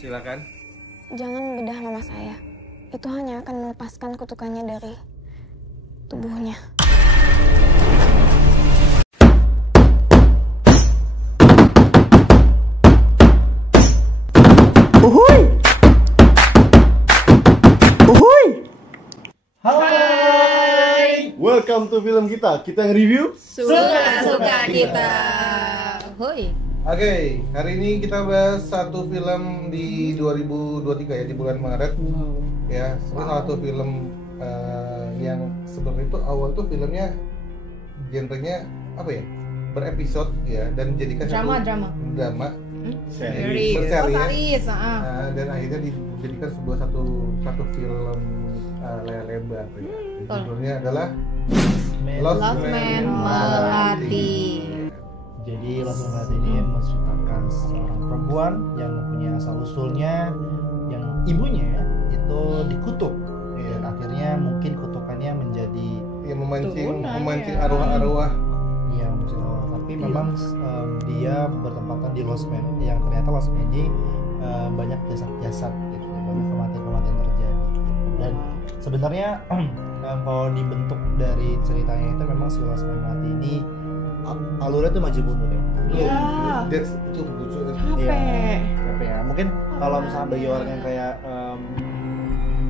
Silakan. Jangan bedah mama saya. Itu hanya akan melepaskan kutukannya dari tubuhnya. Uhuy! Uhuy! Hai! Welcome to film kita. Kita yang review Suka-suka kita. Hoi. Oke, hari ini kita bahas satu film di 2023 ya, di bulan Maret. Ya, salah satu film yang sebenarnya itu awal tuh filmnya genrenya apa ya? Berepisode ya, dan dijadikan drama. Series. Berseries. Dan akhirnya dijadikan satu film layar lebar ya. Judulnya adalah Lost Man Melati. Jadi Lost Man Melati ini menceritakan seorang perempuan yang mempunyai asal usulnya yang ibunya itu dikutuk. Dan akhirnya mungkin kutukannya menjadi memancing ya. arwah-arwah. Iya, tapi memang dia bertempatan di Lost Man yang ternyata Lost Man ini banyak jasad-jasad gitu, banyak kematian-kematian terjadi gitu. Dan sebenarnya kalau dibentuk dari ceritanya itu memang si Lost Man Melati ini alurnya tuh maju mundur ya. Iya. Itu lucu. Capek ya. Mungkin kalau misalnya bagi orang yang kayak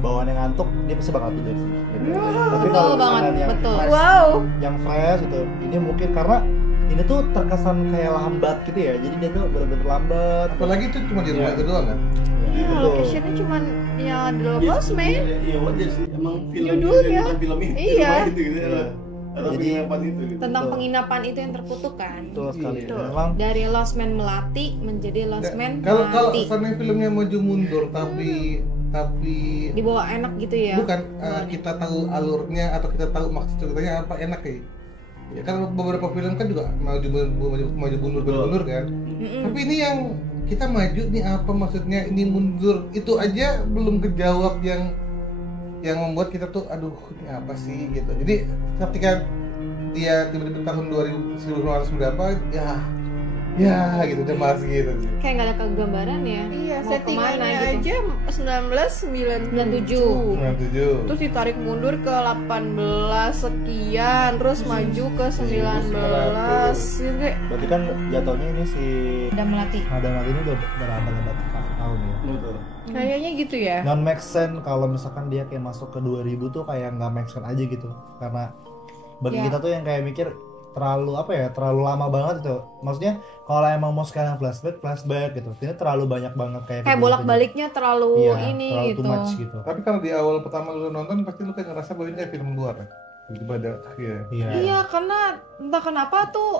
bawaannya ngantuk, dia pasti bakal tidur sih. Tapi kalau misalkan yang yang fresh gitu, ini mungkin karena ini tuh terkesan kayak lambat gitu ya. Jadi dia tuh bener-bener lambat. Apalagi itu cuma di rumah itu doang kan? Location-nya cuma ya di Lost Man. Iya wajar sih, emang Judulnya. film itu Iya. gitu ya. Atau Jadi, penginapan itu gitu. Tentang penginapan itu yang terkutuk kan. Betul sekali. Betul. Memang Dari Lost Man Melati menjadi Lost Man Kalau Melati. sampai filmnya maju mundur tapi Dibawa enak gitu ya. bukan kita tahu alurnya atau kita tahu maksud ceritanya apa, enak ya kan beberapa film kan juga maju mundur kan. Tapi ini yang kita maju nih apa maksudnya, ini mundur itu aja belum kejawab yang membuat kita tuh aduh ini apa sih gitu. Jadi ketika dia tiba-tiba tahun 1900 berapa ya gitu udah masih gitu. Kayak nggak ada kegambaran ya. Iya, Mau settingannya kemana gitu. aja 1997. 97. Terus ditarik mundur ke 18 sekian, terus maju ke 19 gitu. berarti kan jatuhnya ini si Udah Melati. Nada Melati ini udah berabad-abad tahun ya. Betul. Kayaknya gitu ya. Non make sense kalau misalkan dia kayak masuk ke 2000 tuh kayak nggak make sense aja gitu. Karena bagi Ya. kita tuh yang kayak mikir terlalu terlalu lama banget itu. Maksudnya kalau emang mau sekarang flashback gitu, ini terlalu banyak banget kayak Kayak bolak-baliknya terlalu iya, ini terlalu gitu. too much gitu. Tapi kalau di awal pertama lu nonton pasti lu kayak ngerasa bahwa ini kayak film luar ya. Tiba-tiba ada Iya. Iya, karena entah kenapa tuh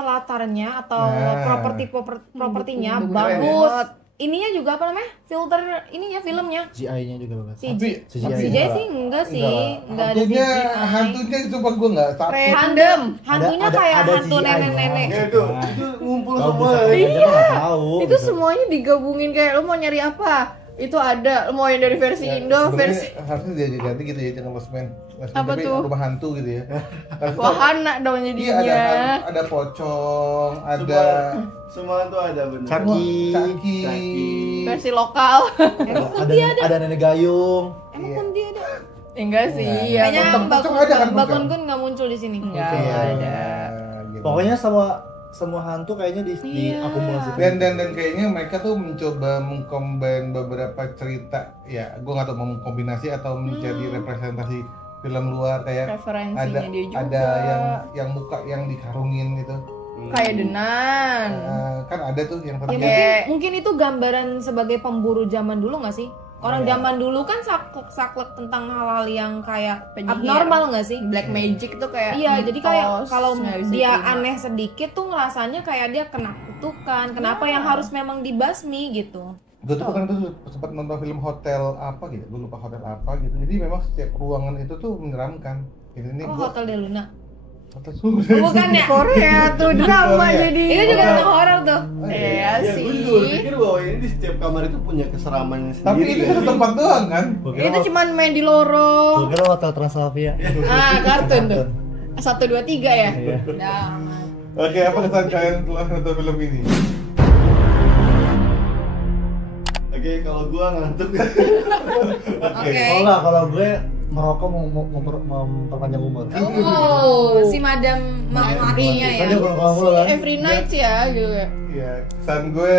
latarnya atau propertinya bagus. Ininya juga apa namanya? Filter ininya filmnya. CGI-nya juga bagus. Tapi CGI sih enggak sih, enggak ada hantunya itu sumpah gue nggak takut. Random. Hantunya Ada- kayak ada hantu CGI-nya. nenek-nenek. Ya itu ngumpul Kalau semua. bisa kayak gitu nggak tahu. Itu gitu. semuanya digabungin kayak lo mau nyari apa? Itu ada, lo mau yang dari versi Ya, Indo, sebenarnya versi harusnya dia ganti gitu ya, jangan Lost Man Apa tapi tuh? rumah hantu gitu ya. Harusnya wahana dong iya, jadinya. ada pocong, ada Semua tuh ada bener. caki. Versi lokal. ada nenek gayung. Emang kunti ada? Enggak sih, ya. Kayaknya pocong ada kan, Mbak pocong? Kun nggak muncul di sini. Enggak Iya, ada. gitu. Pokoknya semua hantu kayaknya diakumulasi. dan kayaknya mereka tuh mencoba mengcombine beberapa cerita ya, gue nggak tahu mau mengkombinasi atau menjadi representasi film luar kayak Referensinya dia juga. ada yang muka yang dikarungin itu. Kayak Denan. Kan ada tuh yang Ya terjadi. mungkin itu gambaran sebagai pemburu zaman dulu nggak sih? Orang zaman dulu kan saklek tentang hal-hal yang kayak Penyihir. abnormal nggak sih? Black magic tuh kayak Iya, jadi kayak mitos, kalau nggak bisa dia diterima. aneh sedikit tuh ngerasanya kayak dia kena kutukan. Kenapa yang harus memang dibasmi gitu? Gue tuh kan tuh sempat nonton film hotel apa gitu, gue lupa hotel apa gitu. Jadi memang setiap ruangan itu tuh menyeramkan. Ini Oh, gua Hotel de Luna. hotel Bukan ya? Korea tuh drama Korea. jadi. Itu juga tentang horor tuh. Iya Ya, sih. gue juga berpikir bahwa ini di setiap kamar itu punya keseramannya sendiri. Tapi itu satu tempat doang kan? Itu cuman main di lorong. Gue kira Hotel Transavia. Ah, kartun tuh. 1 2 3 ya. Iya. Nah, Oke, apa kesan kalian setelah nonton film ini? Oke, kalau gua ngantuk. Oke. Kalau gue merokok mau memperpanjang umur. Oh, si madam matinya ya. Kan dia merokok mulu kan. Every night ya gitu ya. Iya, kesan gue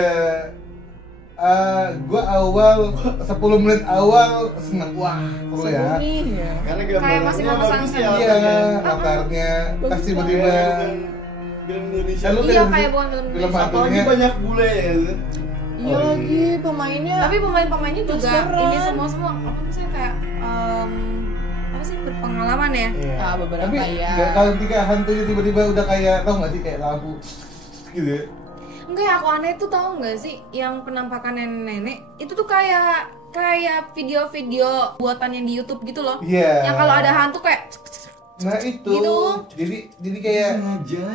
awal 10 menit awal seneng, wah perlu ya. Karena Kayak masih gambarnya memesan bagus kan. ya. Iya, latarnya pas tiba-tiba Film Indonesia. Lalu Iya kayak bukan film film Indonesia. Apalagi hantunya banyak bule ya. Iya lagi pemainnya. Tapi pemain-pemainnya juga keren. ini semua apa misalnya kayak apa sih berpengalaman ya? Iya. Ah, beberapa Tapi ya. kalau ketika hantunya tiba-tiba udah kayak, tau gak sih kayak lampu gitu ya. Enggak ya, aku aneh tuh tahu nggak sih yang penampakan nenek-nenek itu tuh kayak video-video buatan yang di YouTube gitu loh. Iya. Yang kalau ada hantu kayak Nah itu. Gitu. Jadi kayak sengaja.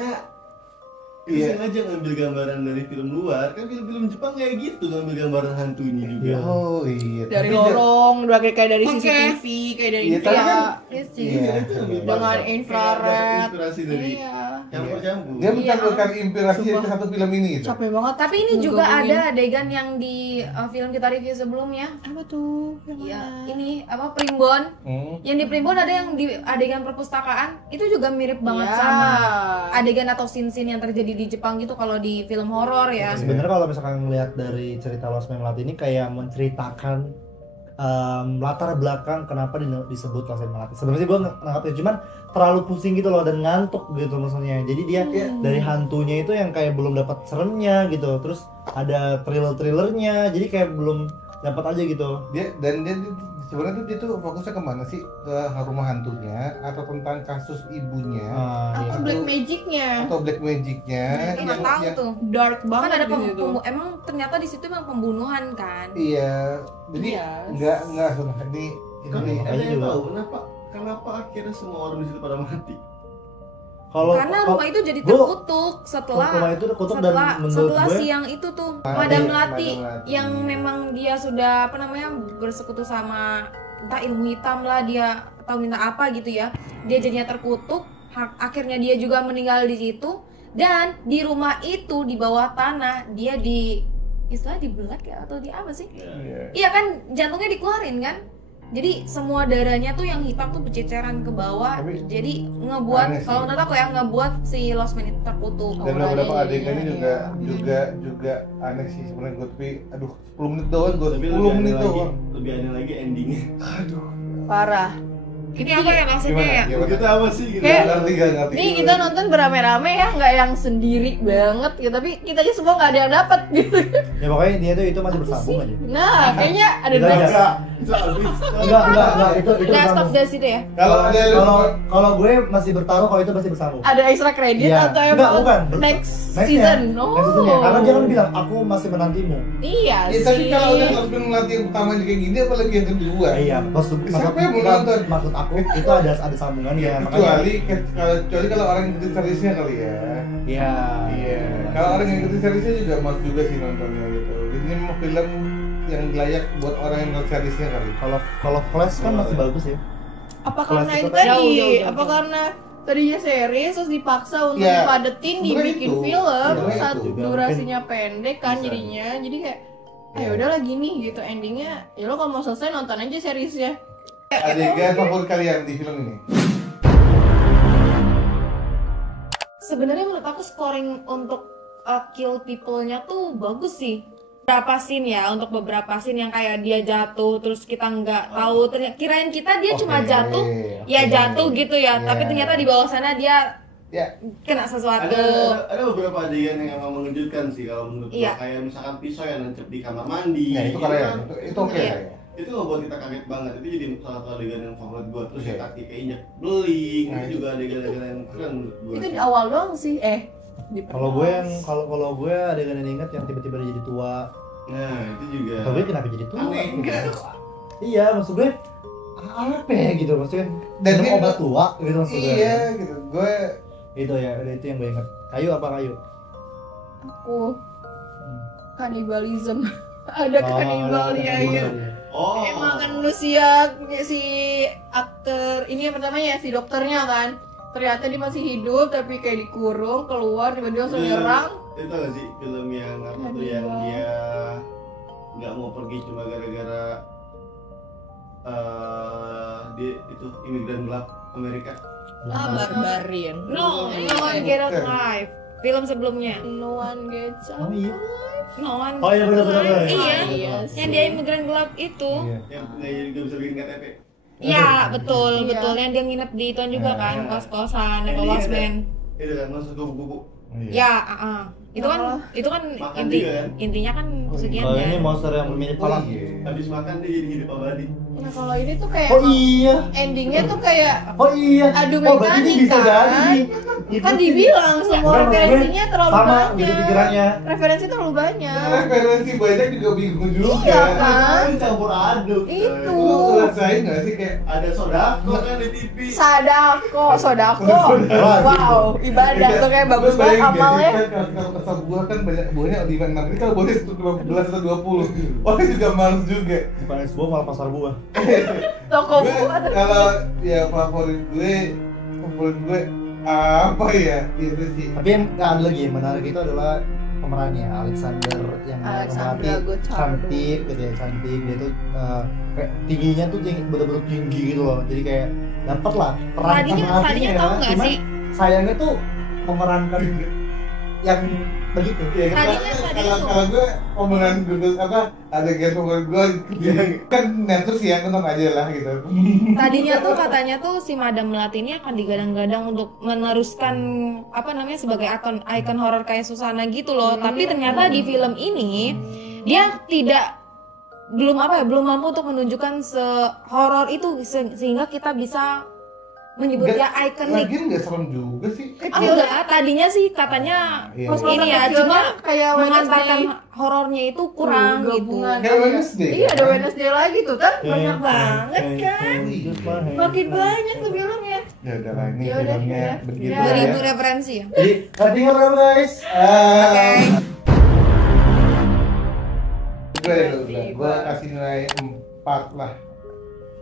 Iya. Sengaja ngambil gambaran dari film luar. Kan film-film Jepang kayak gitu ngambil gambaran hantunya juga. oh iya. dari Tapi lorong, kayak dari Oke. CCTV, kayak dari Iya, tapi kan Iya sih. Iya. Dengan infrared. Inspirasi dari Iya. campur-campur. dia mencalurkan Iya. inspirasi dari satu film ini gitu. Capek banget. Tapi ini juga ada adegan yang di film kita review sebelumnya. Apa tuh? Iya, ini apa Primbon? Yang di Primbon ada yang di adegan perpustakaan itu juga mirip banget Iya. sama adegan atau scene-scene yang terjadi di Jepang gitu kalau di film horor ya. Sebenarnya kalau misalkan ngelihat dari cerita Lost Man Melati ini kayak menceritakan latar belakang kenapa disebut Lost Man Melati. Sebenarnya gue nangkapnya cuman terlalu pusing gitu loh dan ngantuk gitu maksudnya. Jadi dia dari hantunya itu yang kayak belum dapat seremnya gitu. Terus ada thriller-thrillernya. Jadi kayak belum dapat aja gitu. Dia sebenarnya tuh dia tuh fokusnya kemana sih, ke rumah hantunya atau tentang kasus ibunya Iya. Atau black magicnya? atau black magicnya Nggak tahu tuh. Dark Kan banget ada di situ. emang ternyata di situ emang pembunuhan kan. iya jadi Iya. nggak sebenarnya ini Tapi ada Makanya yang juga. tahu kenapa akhirnya semua orang di situ pada mati? Karena rumah itu jadi terkutuk setelah rumah itu terkutuk dan menurut setelah gue siang itu tuh Madam Madam Melati. Melati yang memang dia sudah apa namanya bersekutu sama entah ilmu hitam lah, dia tahu minta apa gitu ya, dia jadinya terkutuk, akhirnya dia juga meninggal di situ. Dan di rumah itu di bawah tanah dia istilah dibelak ya atau di apa sih? Iya kan jantungnya dikeluarin kan. Jadi semua darahnya tuh yang hitam tuh berceceran ke bawah. Tapi jadi aneh ngebuat sih. kalau menurut aku ya ngebuat si Lost Man itu terkutuk. dan beberapa Auranya. adegannya juga aneh sih sebenarnya gue, tapi aduh 10 menit doang gue, Tapi 10 menit doang. lebih aneh lagi endingnya. Parah. Ini apa ya maksudnya ya? Gimana? Kita apa sih gitu? Kayak- Ngerti gak ngerti? Nih kita nonton beramai-ramai ya, nggak yang sendiri banget gitu. Tapi kita aja semua nggak ada yang dapat gitu. ya pokoknya dia tuh itu masih bersambung aja. Nah, kayaknya ada Kita next. aja. Itu habis. Enggak itu Udah stop bersambung. dari situ ya. Kalau ada Kalau gue masih bertaruh kalau itu masih bersambung. Ada extra credit Iya. atau Enggak, emang bukan. next Nextnya. season? Oh. Next season ya. Karena dia kan bilang aku masih menantimu. Iya ya, sih. tapi kalau udah harus melatih yang pertama kayak gini apalagi yang kedua. Iya, maksud Siapa yang mau nonton? maksud aku itu ada sambungan ya Kecuali kalau orang yang ikutin seriesnya kali ya. Iya. Iya. Kalau orang yang ikutin seriesnya juga mau juga sih nontonnya gitu. Jadi ini memang film yang layak buat orang yang nonton seriesnya kali. Kalau Flash kan masih bagus ya. Apa Kelas karena itu itu kan tadi? jauh. Apa karena tadinya series terus dipaksa untuk Iya. dipadetin Sebenarnya dibikin itu. film Sebenarnya saat itu. durasinya pendek kan Bisa. jadinya. Jadi kayak Iya. ya udahlah gini gitu endingnya. Ya lo kalau mau selesai nonton aja seriesnya. Adegan favorit kalian di film ini? Sebenarnya menurut aku scoring untuk kill people-nya tuh bagus sih. Beberapa scene ya, untuk beberapa scene yang kayak dia jatuh terus kita nggak tahu, kirain kita dia cuma Oke, jatuh, oke. ya jatuh gitu ya, Iya. tapi ternyata di bawah sana dia Ya, kena sesuatu. Ada beberapa adegan yang emang mengejutkan sih kalau menurut Iya. gua, kayak misalkan pisau yang nancep di kamar mandi. ya itu gitu kalian. kan. Itu oke Iya. lah ya. Itu ngebuat kita kaget banget. Itu jadi salah satu adegan yang favorit gua. Terus Oke. yang kaki keinjak beling, Nah, itu juga adegan-adegan yang keren menurut gua. Itu di awal doang sih. Di Kalau gue yang kalau gue adegan yang inget yang tiba-tiba dia jadi tua. Nah, itu juga. Kalau gue kenapa jadi tua? Aneh. Gitu. Iya, maksud gue apa ya gitu maksudnya. Dan Minum dia- obat tua gitu maksud gue. Iya gitu. Gue Itu ya, itu yang gue inget. Kayu apa kayu? aku kanibalism. Ada kanibal dia ya. Oh. Emang kan manusia si aktor ini yang pertama ya si dokternya kan. Ternyata dia masih hidup tapi kayak dikurung keluar tiba-tiba langsung nyerang. Itu gak sih film yang apa tuh yang dia nggak mau pergi cuma gara-gara dia itu imigran gelap Amerika. Barbarian. No One Get Out Alive. Film sebelumnya. No One Gets Oh Out. iya. No One. Oh iya benar. Iya. Yang dia imigran gelap itu. Iya. Yang nggak bisa bikin KTP. Ya betul Iya. betul. Yang dia nginep di itu juga kan, Iya. kos-kosan, yang Lost Man. Itu kan masuk kubu-kubu. Ya, itu kan Makan juga kan? intinya kan sekian Kalau ya. ini monster yang mirip Oh, Falak. iya. Habis makan dia jadi hidup abadi. Nah kalau ini tuh kayak Oh iya. endingnya tuh kayak Oh iya. adu Oh berarti ini mekanik bisa kan? jadi. Kan dibilang semua Bukan, referensinya maksudnya terlalu sama banyak. gitu pikirannya. Referensi terlalu banyak. Referensi banyak juga bingung juga. Iya kan? Kan campur aduk. Itu. Lu rasain nggak sih kayak Ada sodako kan di TV. Sodako. Wow, ibadah tuh kayak bagus Lu banget bayangin nggak amalnya. sih, kan kalau kesel buah kan banyak buahnya di 6 ini kalau buahnya 12 atau 20 orang juga males juga. Bukan sebuah malah pasar buah. Toko Gue buah. kalau ya favorit gue apa ya itu sih. Tapi yang nggak ada lagi yang menarik itu adalah pemerannya Alexander yang Alexandra Romati, Goodhart. cantik gitu ya, cantik dia tuh kayak tingginya tuh bener-bener tinggi gitu loh, jadi kayak dapet lah peran Tadinya tahu nggak cuman sih? sayangnya tuh memerankan yang begitu Ya, Tadinya kalau gue omongan Google apa ada omongan gue kan network ya nonton aja lah gitu. Tadinya tuh katanya tuh si Madam Melati ini akan digadang-gadang untuk meneruskan apa namanya sebagai ikon horor kayak Susana gitu loh. Tapi ternyata di film ini dia belum mampu untuk menunjukkan se-horor itu sehingga kita bisa menyebutnya ikonik. Lagian nggak serem juga sih. Enggak, tadinya sih katanya Iya. ini ya, cuma kayak mengantarkan horornya itu kurang gitu. gabungan. Kayak Wednesday. Iya, ada Wednesday lagi tuh kan. Eh, Banyak banget kan. Makin banyak tuh filmnya. Ya udah lah ini Ya udah, filmnya ya. begitu Ya. ya. 2000 referensi ya. jadi tadi ngobrol guys. Oke. Gue kasih nilai 4 lah,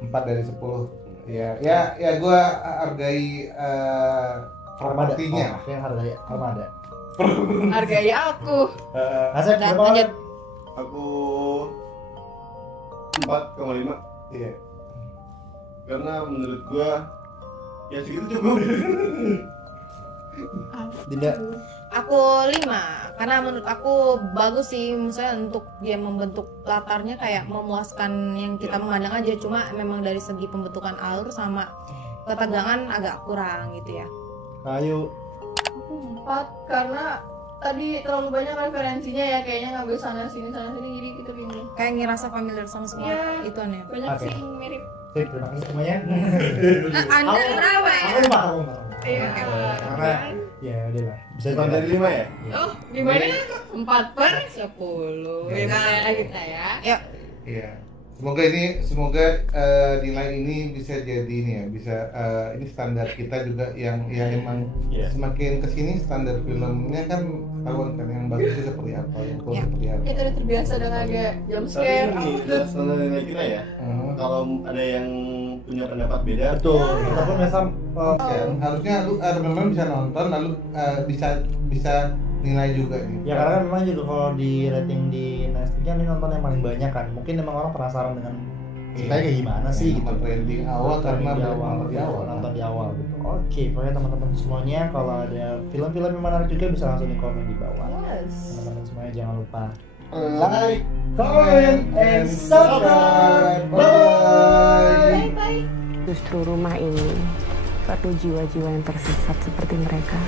4 dari 10. Ya gue hargai Armada. propertinya. Oh, yang harga Armada. Hargai aku. Asep Udah, berapa? lanjut. Aku 4,5 Iya. karena menurut gua ya segitu cukup. Dinda. Aku 5 karena menurut aku bagus sih, misalnya untuk dia membentuk latarnya kayak memuaskan yang kita memandang aja, cuma memang dari segi pembentukan alur sama ketegangan agak kurang gitu ya. Ayo. Aku 4 karena tadi terlalu banyak referensinya ya, kayaknya ngambil sana sini jadi kita bingung. Kayak ngerasa familiar sama semua Iya. itu aneh. Banyak Oke. sih yang mirip. Sip, terima kasih semuanya. Anda berapa ya? Aku 4. Iya. Karena ya udah lah. Bisa Bukan dari 5 ya? Oh, gimana? 4/10. Nah, kita ya. Yuk. Iya. Semoga nilai ini bisa jadi ini ya, bisa ini standar kita juga yang emang Iya. semakin kesini standar filmnya kan ketahuan kan yang bagus itu seperti apa, yang kurang Iya. seperti apa. Kita udah terbiasa dengan agak jump Tapi scare. ini standar nilai kita ya. Kalau ada yang punya pendapat beda, betul. Kita pun mesam Kan harusnya lu memang bisa nonton lalu bisa nilai juga nih. ya karena memang juga kalau di rating di Netflix kan ini nonton yang paling banyak kan. Mungkin emang orang penasaran dengan ceritanya kayak gimana sih gitu. Trending awal karena di banyak awal, nonton di awal. nonton di awal gitu. Oke, pokoknya teman-teman semuanya kalau ada film-film yang menarik juga bisa langsung di komen di bawah. Yes. Teman-teman semuanya jangan lupa Like, comment, and subscribe. Bye. Bye. Justru rumah ini perlu jiwa-jiwa yang tersesat seperti mereka.